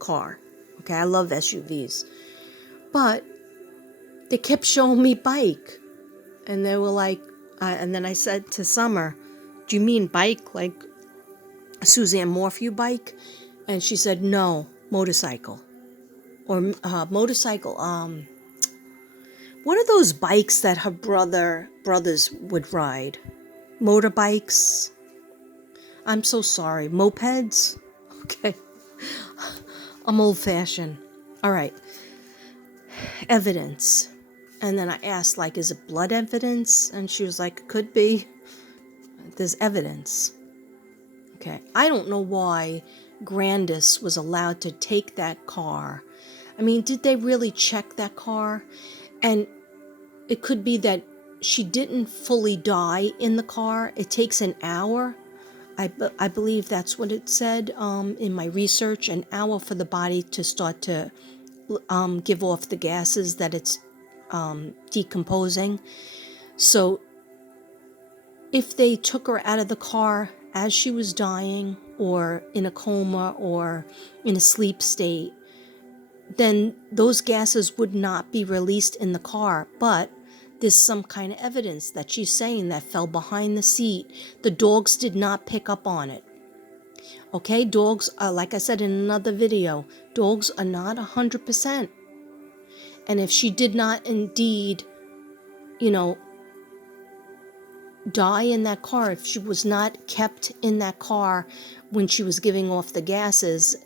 car. Okay, I love SUVs. But they kept showing me bike. And they were like, and then I said to Summer, do you mean bike, like a Suzanne Morphew bike? And she said, no, motorcycle. Or motorcycle, what are those bikes that her brothers would ride? Motorbikes? I'm so sorry. Mopeds? Okay. I'm old-fashioned. All right. Evidence. And then I asked, like, is it blood evidence? And she was like, could be. There's evidence. Okay. I don't know why Grandis was allowed to take that car. I mean, did they really check that car? And it could be that she didn't fully die in the car. It takes an hour. I believe that's what it said in my research, an hour for the body to start to give off the gases that it's decomposing. So if they took her out of the car as she was dying or in a coma or in a sleep state, then those gases would not be released in the car. But there's some kind of evidence that she's saying that fell behind the seat. The dogs did not pick up on it. Okay, dogs are, like I said in another video, dogs are not 100%. And if she did not indeed, die in that car, if she was not kept in that car when she was giving off the gases,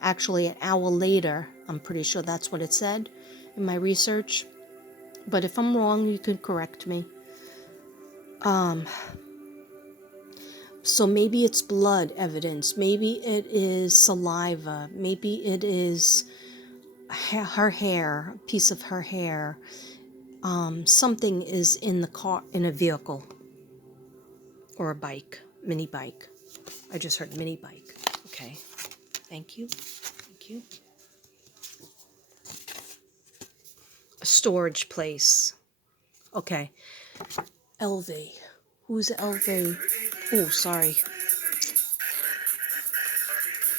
actually an hour later, I'm pretty sure that's what it said in my research. But if I'm wrong, you can correct me. So maybe it's blood evidence. Maybe it is saliva. Maybe it is her hair, a piece of her hair. Something is in the car, in a vehicle. Or a bike, mini bike. I just heard mini bike. Okay. Thank you. Thank you. A storage place. Okay. LV. Who's LV? Oh, sorry.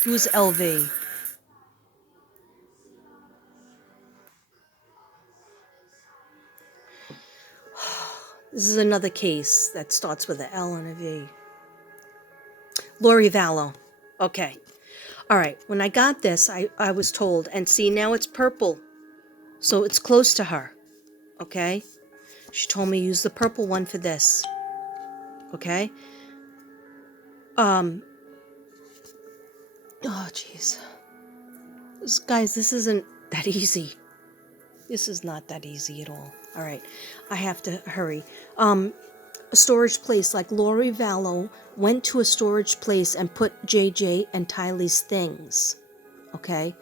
Who's LV? This is another case that starts with an L and a V. Lori Vallow. Okay. All right. When I got this, I was told, and see, now it's purple. So it's close to her. Okay? She told me use the purple one for this. Okay? Oh, jeez. Guys, this isn't that easy. This is not that easy at all. All right. I have to hurry. A storage place, like Lori Vallow went to a storage place and put JJ and Tylee's things. Okay?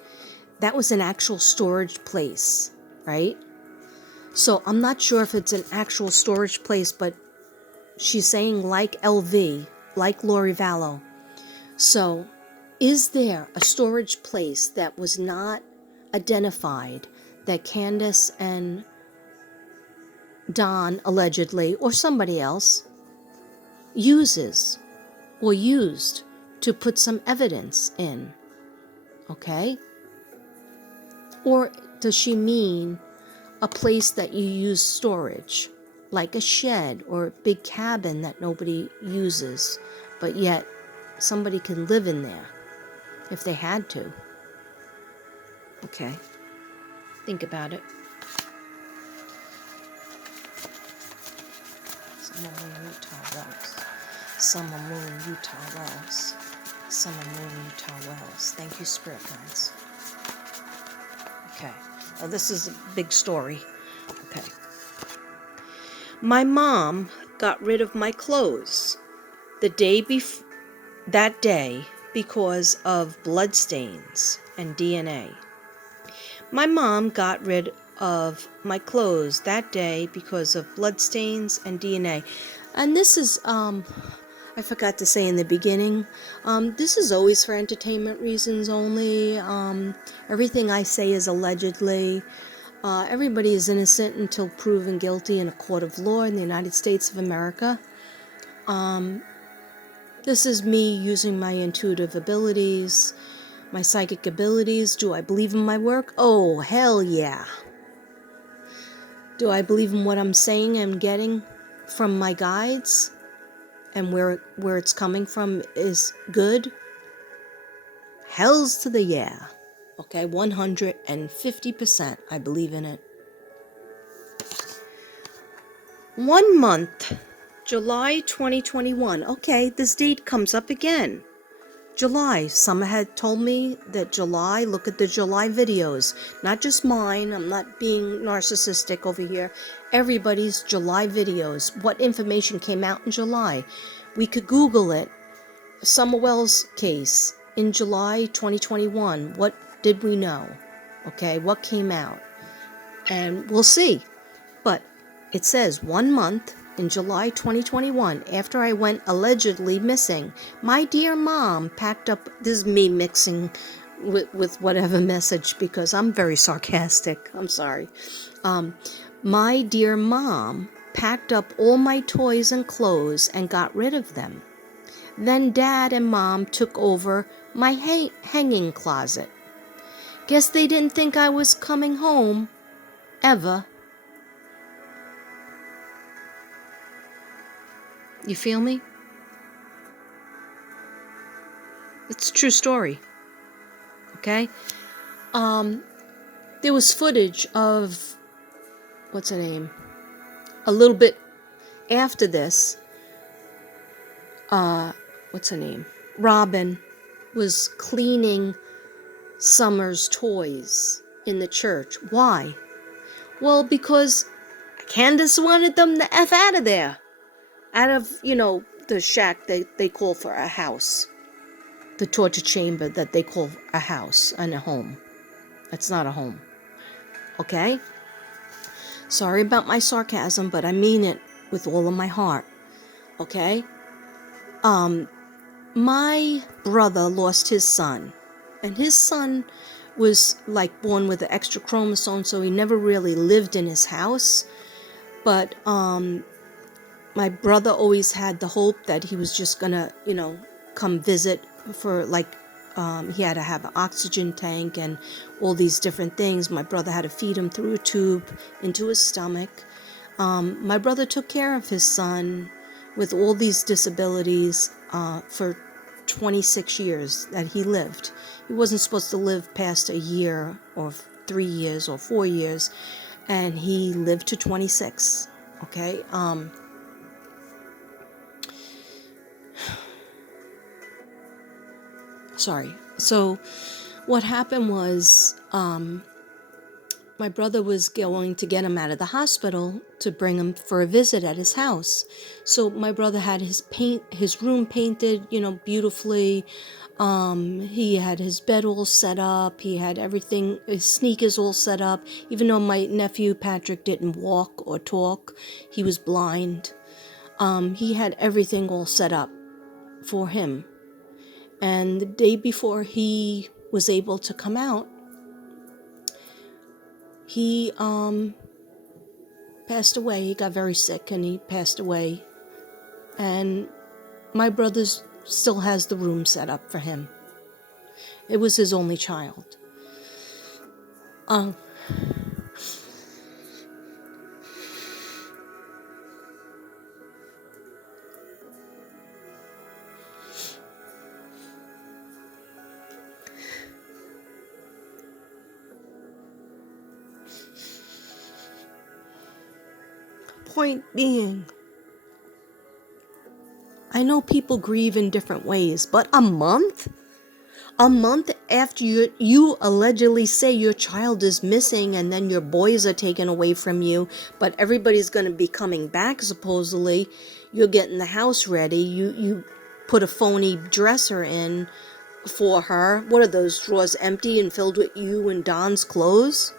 That was an actual storage place, right? So I'm not sure if it's an actual storage place, but she's saying like LV, like Lori Vallow. So is there a storage place that was not identified that Candace and Don allegedly, or somebody else, uses or used to put some evidence in? Okay? Or does she mean a place that you use storage, like a shed or a big cabin that nobody uses, but yet somebody can live in there if they had to? Okay. Think about it. Summermoon, Utah Wells. Summermoon, Utah Wells. Summermoon, Utah Wells. Thank you, Spirit Guides. Okay. Oh, this is a big story. Okay. My mom got rid of my clothes that day because of bloodstains and DNA. My mom got rid of my clothes that day because of bloodstains and DNA. And this is, I forgot to say in the beginning, this is always for entertainment reasons only. Everything I say is allegedly. Everybody is innocent until proven guilty in a court of law in the United States of America. This is me using my intuitive abilities, My psychic abilities, do I believe in my work? Oh, hell yeah. Do I believe in what I'm saying and getting from my guides? And where it's coming from is good? Hells to the yeah. Okay, 150%. I believe in it. 1 month, July 2021. Okay, this date comes up again. July. Summer had told me that July, look at the July videos. Not just mine. I'm not being narcissistic over here. Everybody's July videos. What information came out in July? We could Google it. Summerwell's case in July 2021. What did we know? Okay, what came out? And we'll see. But it says 1 month in July 2021, after I went allegedly missing, my dear mom packed up, this is me mixing with whatever message because I'm very sarcastic. I'm sorry. My dear mom packed up all my toys and clothes and got rid of them. Then Dad and Mom took over my hanging closet. Guess they didn't think I was coming home, ever. You feel me? It's a true story. Okay? There was footage of, what's her name? A little bit after this, what's her name? Robin was cleaning Summer's toys in the church. Why? Well, because Candace wanted them the F out of there. Out of, the shack they call for a house. The torture chamber that they call a house and a home. It's not a home. Okay? Sorry about my sarcasm, but I mean it with all of my heart. Okay? My brother lost his son. And his son was like born with an extra chromosome, so he never really lived in his house. But my brother always had the hope that he was just gonna, come visit for he had to have an oxygen tank and all these different things. My brother had to feed him through a tube into his stomach. My brother took care of his son with all these disabilities for 26 years that he lived. He wasn't supposed to live past a year or 3 years or 4 years, and he lived to 26. Okay? Sorry. So what happened was my brother was going to get him out of the hospital to bring him for a visit at his house. So my brother had his room painted, beautifully. He had his bed all set up. He had everything, his sneakers all set up. Even though my nephew Patrick didn't walk or talk, he was blind. He had everything all set up for him. And the day before he was able to come out, he passed away. He got very sick and he passed away. And my brother still has the room set up for him. It was his only child. Point being, I know people grieve in different ways, but a month? A month after you allegedly say your child is missing and then your boys are taken away from you, but everybody's going to be coming back supposedly. You're getting the house ready. You put a phony dresser in for her. What are those drawers, empty and filled with you and Don's clothes?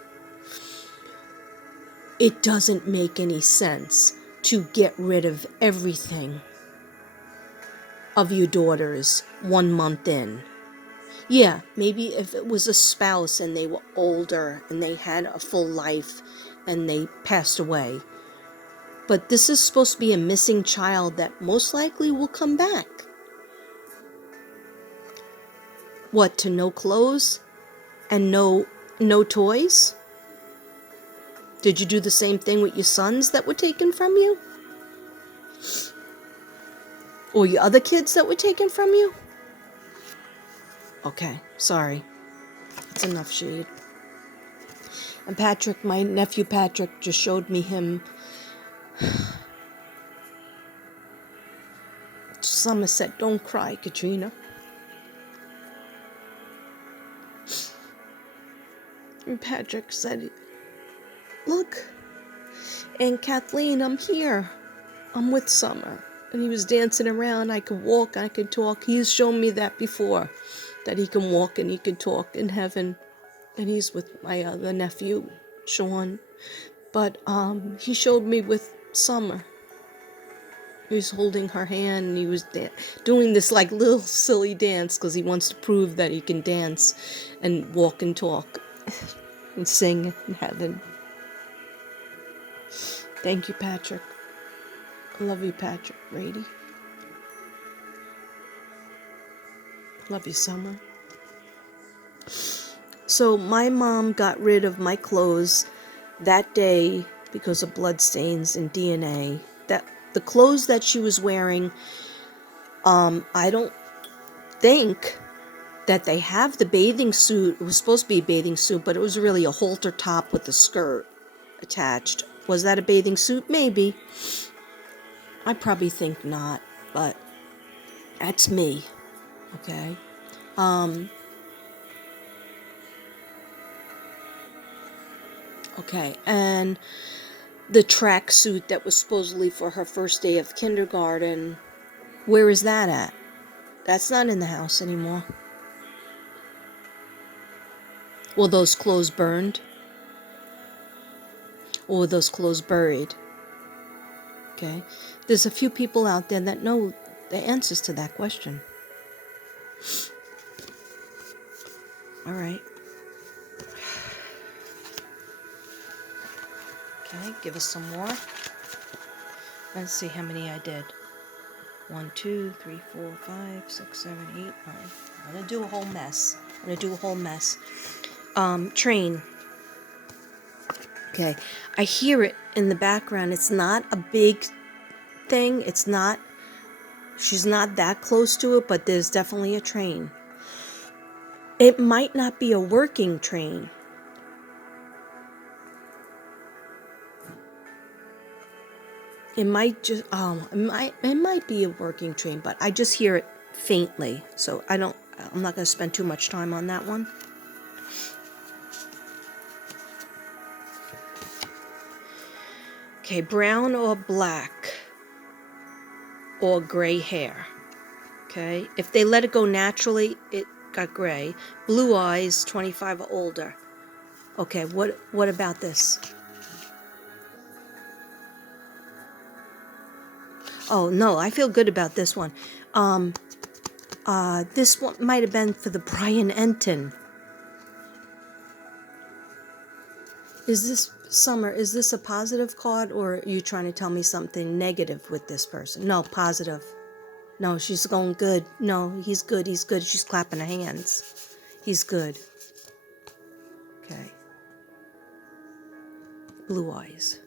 It doesn't make any sense to get rid of everything of your daughters 1 month in. Yeah, maybe if it was a spouse and they were older and they had a full life and they passed away. But this is supposed to be a missing child that most likely will come back. What, to no clothes and no toys? Did you do the same thing with your sons that were taken from you? Or your other kids that were taken from you? Okay, sorry. It's enough shade. And Patrick, my nephew Patrick, just showed me him. Somerset, don't cry, Katrina. And Patrick said, look, Aunt Kathleen, I'm here. I'm with Summer. And he was dancing around. I could walk, I could talk. He's shown me that before, that he can walk and he can talk in heaven. And he's with my other nephew, Sean. But he showed me with Summer. He was holding her hand and he was doing this like little silly dance because he wants to prove that he can dance and walk and talk and sing in heaven. Thank you, Patrick. I love you, Patrick. Brady. Love you, Summer. So my mom got rid of my clothes that day because of bloodstains and DNA. That the clothes that she was wearing, I don't think that they have the bathing suit. It was supposed to be a bathing suit, but it was really a halter top with a skirt attached. Was that a bathing suit? Maybe. I probably think not, but that's me. Okay. Okay, and the tracksuit that was supposedly for her first day of kindergarten, where is that at? That's not in the house anymore. Were those clothes burned? Or were those clothes buried? Okay, there's a few people out there that know the answers to that question. All right. Okay, give us some more. Let's see how many I did. 1, 2, 3, 4, 5, 6, 7, 8, 9. I'm gonna do a whole mess. Train. Okay, I hear it in the background. It's not a big thing. She's not that close to it, but there's definitely a train. It might not be a working train. It might just, it might be a working train, but I just hear it faintly. So I'm not going to spend too much time on that one. Okay, brown or black or gray hair. Okay, if they let it go naturally, it got gray. Blue eyes, 25 or older. Okay, what about this? Oh, no, I feel good about this one. This one might have been for the Brian Enton. Is this, Summer, is this a positive card, or are you trying to tell me something negative with this person? No, positive. No, she's going good. No, he's good. She's clapping her hands. He's good. Okay. Blue eyes.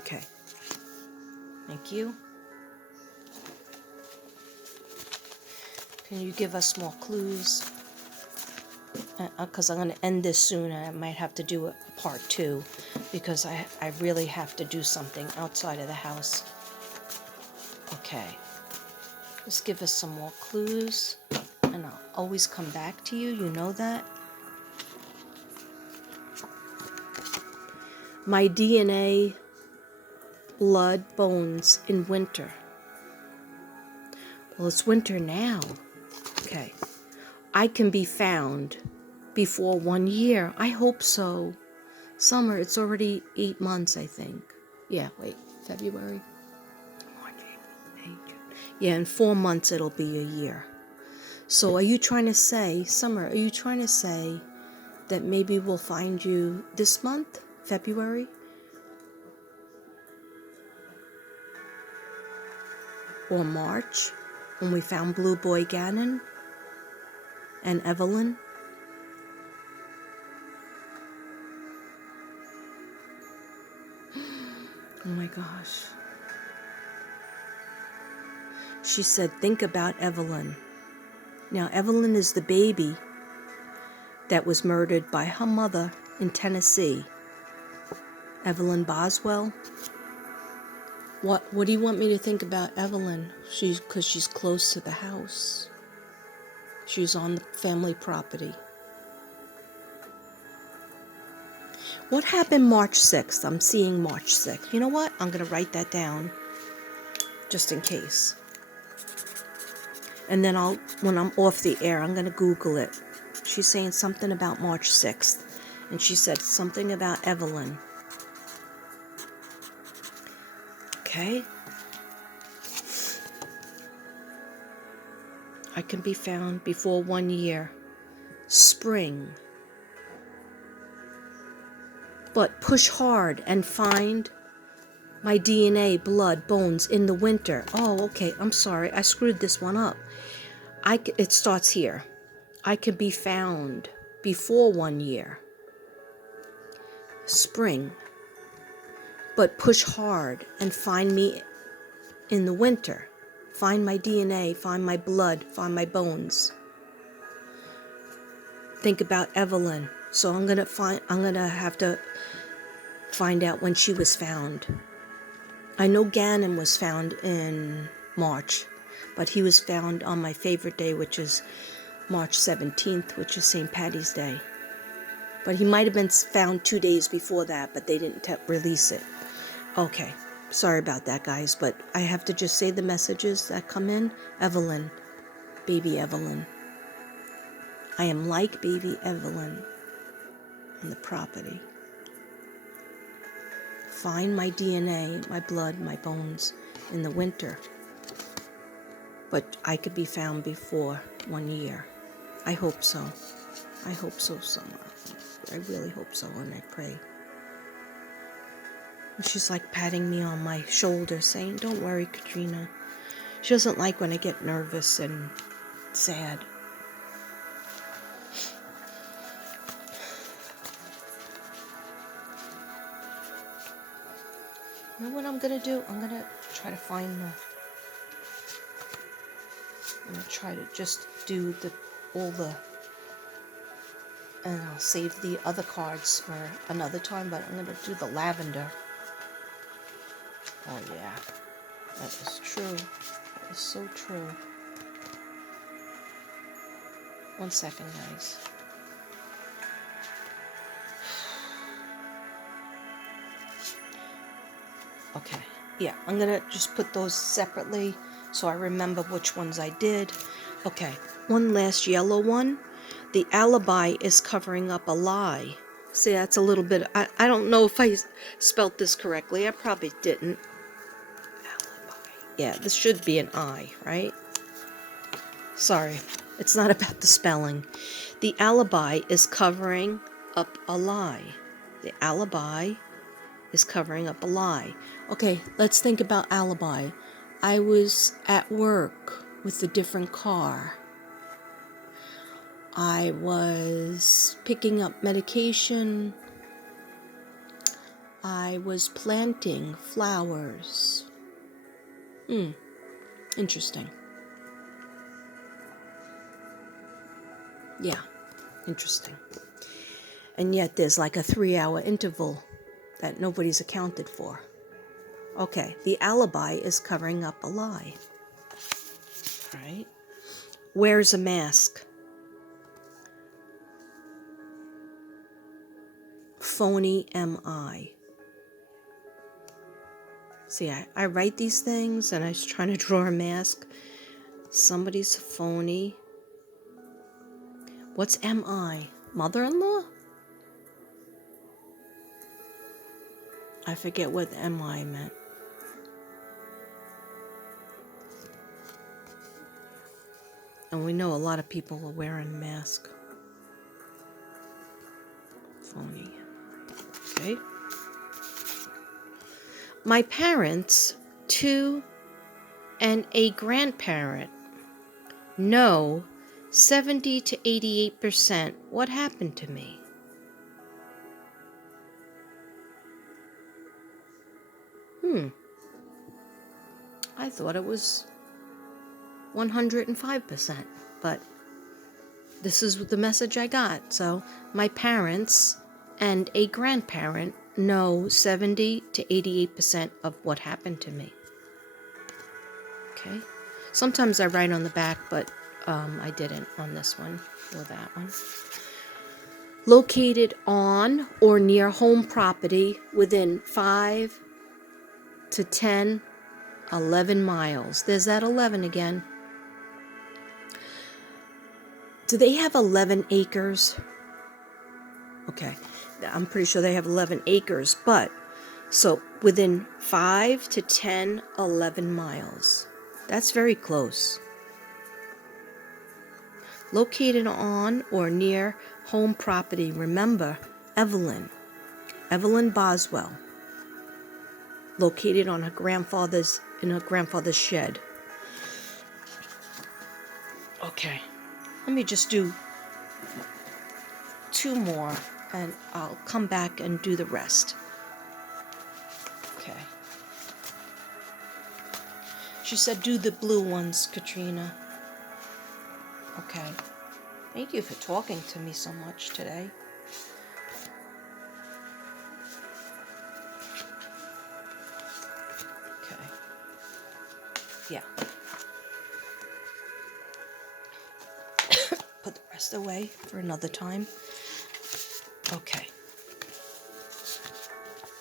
Okay. Thank you. Can you give us more clues? Because I'm going to end this soon. I might have to do a part 2 because I really have to do something outside of the house. Okay. Just give us some more clues, and I'll always come back to you. You know that. My DNA, blood, bones in winter. Well, it's winter now. Okay. I can be found before 1 year. I hope so. Summer, it's already 8 months, I think. Yeah, wait, February, March, April, May, June. Yeah, in 4 months it'll be a year. So are you trying to say, Summer, are you trying to say that maybe we'll find you this month, February? Or March? when we found Blue Boy Gannon and Evelyn. Oh my gosh. She said, think about Evelyn. Now, Evelyn is the baby that was murdered by her mother in Tennessee. Evelyn Boswell. What do you want me to think about Evelyn? Because she's close to the house. She's on the family property. What happened March 6th? I'm seeing March 6th. You know what? I'm going to write that down just in case. And then when I'm off the air, I'm going to Google it. She's saying something about March 6th. And she said something about Evelyn. Okay. I can be found before 1 year. Spring. But push hard and find my DNA, blood, bones in the winter. Oh, okay. I'm sorry. I screwed this one up. It starts here. I can be found before 1 year. Spring. But push hard and find me in the winter. Find my DNA, find my blood, find my bones. Think about Evelyn. So I'm gonna have to find out when she was found. I know Gannon was found in March, but he was found on my favorite day, which is March 17th, which is St. Patty's Day. But he might have been found 2 days before that, but they didn't release it. Okay, sorry about that, guys, but I have to just say the messages that come in. Evelyn, baby Evelyn. I am like baby Evelyn on the property. Find my DNA, my blood, my bones in the winter. But I could be found before 1 year. I hope so. I hope so, Summer. I really hope so, and I pray. And she's like patting me on my shoulder, saying, don't worry, Katrina. She doesn't like when I get nervous and sad. You know what I'm going to do? I'm going to try to find I'm going to try to just do and I'll save the other cards for another time, but I'm going to do the lavender. Oh yeah, that is true. That is so true. 1 second, guys. Okay, yeah, I'm gonna just put those separately so I remember which ones I did. Okay, one last yellow one. The alibi is covering up a lie. See, that's a little bit, I don't know if I spelt this correctly. I probably didn't. Alibi. Yeah, this should be an I, right? Sorry, it's not about the spelling. The alibi is covering up a lie. The alibi is covering up a lie. Okay, let's think about alibi. I was at work with a different car. I was picking up medication. I was planting flowers. Interesting. Yeah, interesting. And yet there's like a 3-hour interval that nobody's accounted for. Okay, the alibi is covering up a lie. All right. Wears a mask. Phony am I. See, I write these things and I was trying to draw a mask. Somebody's phony. What's am I? Mother-in-law? I forget what am I meant. And we know a lot of people are wearing a mask. Phony. Okay. My parents, 2 and a grandparent. No, 70 to 88%. What happened to me? I thought it was 105%, but this is the message I got. So my parents and a grandparent know 70 to 88% of what happened to me. Okay. Sometimes I write on the back, but I didn't on this one or that one. Located on or near home property within 5 to 10, 11 miles. There's that 11 again. Do they have 11 acres? Okay, I'm pretty sure they have 11 acres, but so within 5 to 10, 11 miles. That's very close. Located on or near home property. Remember, Evelyn Boswell. Located on in her grandfather's shed. Okay, let me just do 2 more and I'll come back and do the rest. Okay. She said do the blue ones, Katrina. Okay. Thank you for talking to me so much today. Okay. Yeah. Put the rest away for another time. Okay.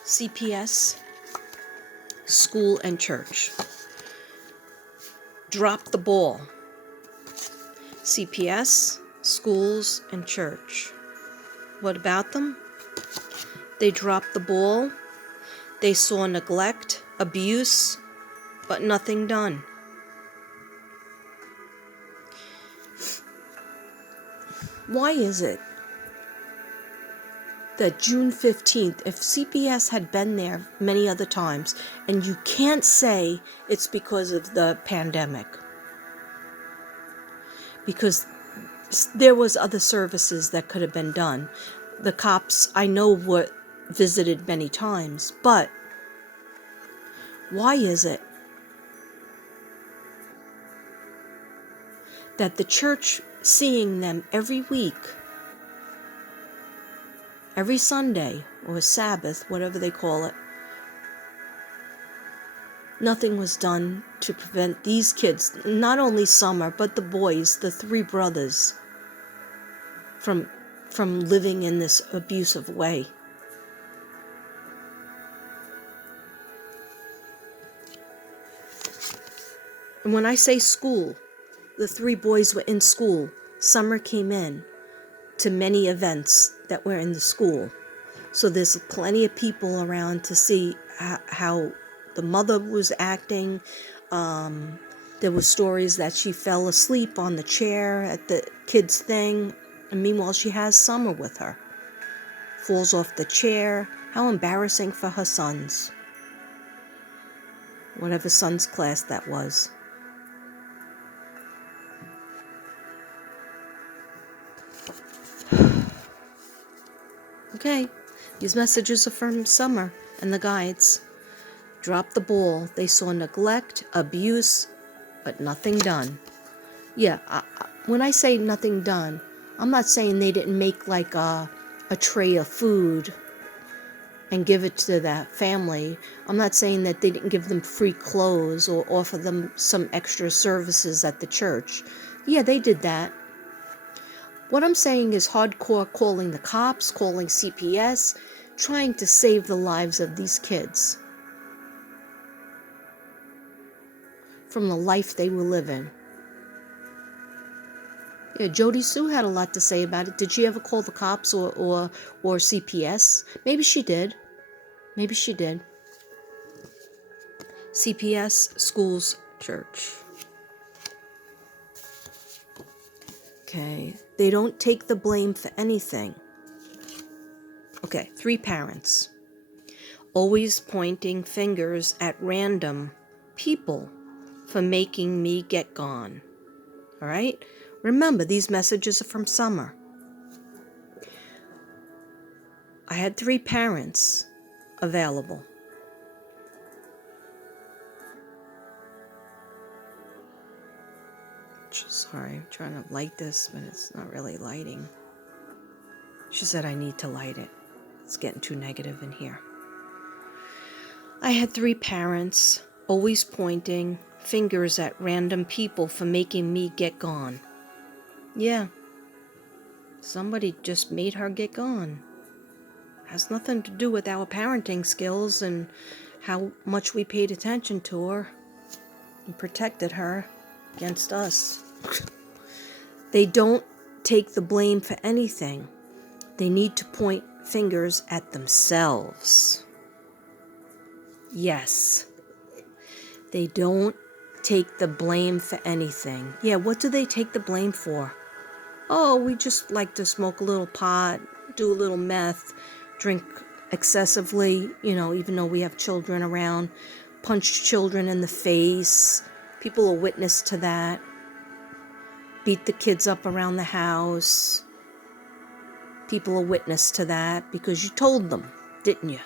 CPS, school and church. Drop the ball. CPS, schools, and church. What about them? They dropped the ball. They saw neglect, abuse, but nothing done. Why is it that June 15th, if CPS had been there many other times, and you can't say it's because of the pandemic, because there was other services that could have been done. The cops, I know, were visited many times, but why is it that the church, seeing them every week, every Sunday or Sabbath, whatever they call it, nothing was done to prevent these kids, not only Summer, but the boys, the 3 brothers, from living in this abusive way? And when I say school, the 3 boys were in school. Summer came in to many events that were in the school. So there's plenty of people around to see how the mother was acting. There were stories that she fell asleep on the chair at the kids' thing. And meanwhile, she has Summer with her. Falls off the chair. How embarrassing for her sons. Whatever son's class that was. Okay, these messages are from Summer and the guides. Drop the ball. They saw neglect, abuse, but nothing done. Yeah, when I say nothing done, I'm not saying they didn't make like a tray of food and give it to that family. I'm not saying that they didn't give them free clothes or offer them some extra services at the church. Yeah, they did that. What I'm saying is hardcore calling the cops, calling CPS, trying to save the lives of these kids from the life they were living. Yeah, Jody Sue had a lot to say about it. Did she ever call the cops or CPS? Maybe she did. Maybe she did. CPS, schools, church. Okay, they don't take the blame for anything. Okay, 3 parents. Always pointing fingers at random people for making me get gone. All right? Remember, these messages are from Summer. I had 3 parents available. Sorry, I'm trying to light this, but it's not really lighting. She said I need to light it. It's getting too negative in here. I had 3 parents, always pointing fingers at random people for making me get gone. Yeah, somebody just made her get gone. Has nothing to do with our parenting skills and how much we paid attention to her and protected her against us. They don't take the blame for anything. They need to point fingers at themselves. Yes. They don't take the blame for anything. Yeah, what do they take the blame for? Oh, we just like to smoke a little pot, do a little meth, drink excessively, even though we have children around, punch children in the face. People are witness to that. Beat the kids up around the house. People are witness to that because you told them, didn't you?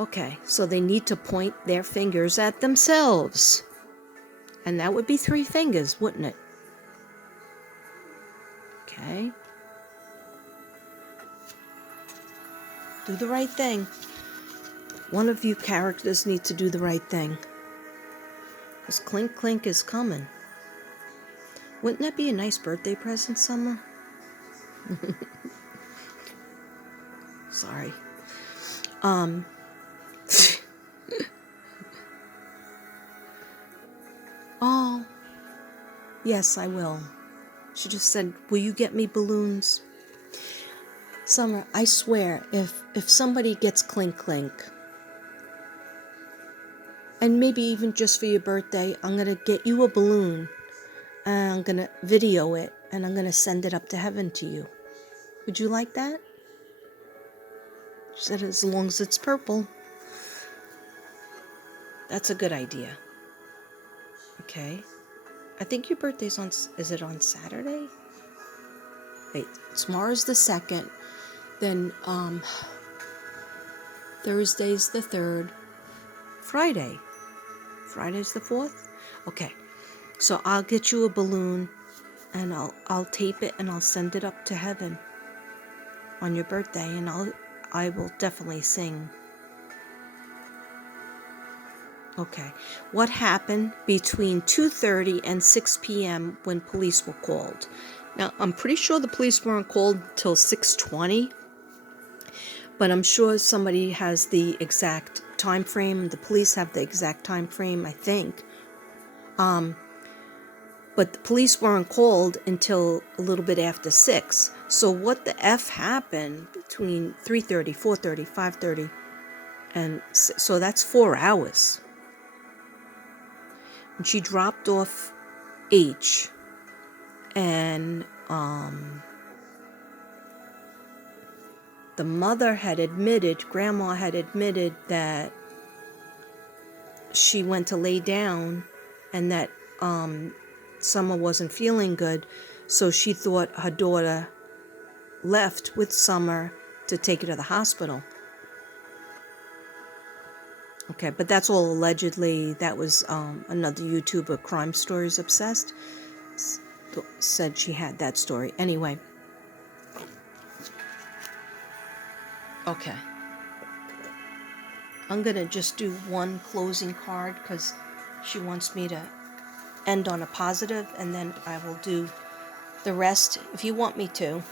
Okay, so they need to point their fingers at themselves. And that would be 3 fingers, wouldn't it? Okay. Do the right thing. One of you characters needs to do the right thing. Because Clink Clink is coming. Wouldn't that be a nice birthday present, Summer? Sorry. Oh, yes, I will. She just said, will you get me balloons? Summer, I swear, if somebody gets Clink Clink, and maybe even just for your birthday, I'm going to get you a balloon, and I'm going to video it, and I'm going to send it up to heaven to you. Would you like that? She said, as long as it's purple. That's a good idea. Okay. I think your birthday's is it on Saturday? Wait, tomorrow's the 2nd. Then, Thursday's the 3rd. Friday's the 4th? Okay. So I'll get you a balloon, and I'll tape it, and I'll send it up to heaven on your birthday, and I will definitely sing. Okay. What happened between 2:30 and 6 p.m. when police were called? Now, I'm pretty sure the police weren't called till 6:20, but I'm sure somebody has the exact time frame. The police have the exact time frame, I think. But the police weren't called until a little bit after 6. So what the F happened between 3:30, 4:30, 5:30, and so that's 4 hours. And she dropped off H, and the mother had admitted, Grandma had admitted that she went to lay down and that Summer wasn't feeling good, so she thought her daughter left with Summer to take her to the hospital. Okay, but that's all allegedly. That was another YouTuber, Crime Stories Obsessed, said she had that story. Anyway. Okay. I'm going to just do one closing card because she wants me to end on a positive, and then I will do the rest if you want me to.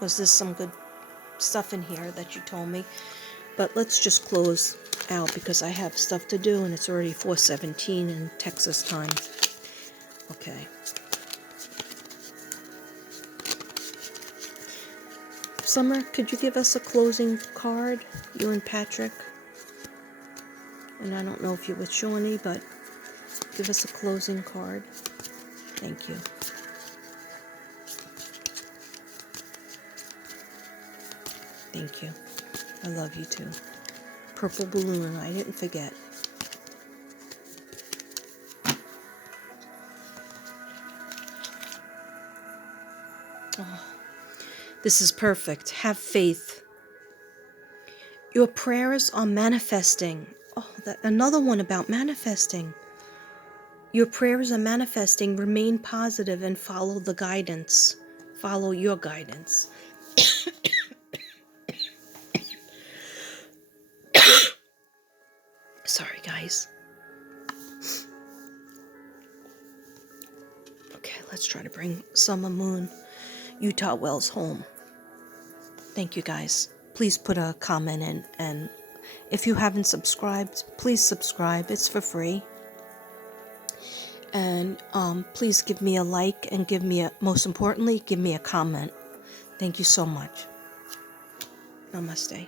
Was this some good stuff in here that you told me? But let's just close out because I have stuff to do, and it's already 4:17 in Texas time. Okay. Summer, could you give us a closing card, you and Patrick? And I don't know if you're with Shawnee, but give us a closing card. Thank you. Thank you. I love you too. Purple balloon, I didn't forget. This is perfect. Have faith. Your prayers are manifesting. Oh, another one about manifesting. Your prayers are manifesting. Remain positive and follow the guidance. Follow your guidance. Sorry, guys. Okay, let's try to bring Summermoon, Utah Wells home. Thank you, guys. Please put a comment in, and if you haven't subscribed, please subscribe. It's for free. And please give me a like, and most importantly, give me a comment. Thank you so much. Namaste.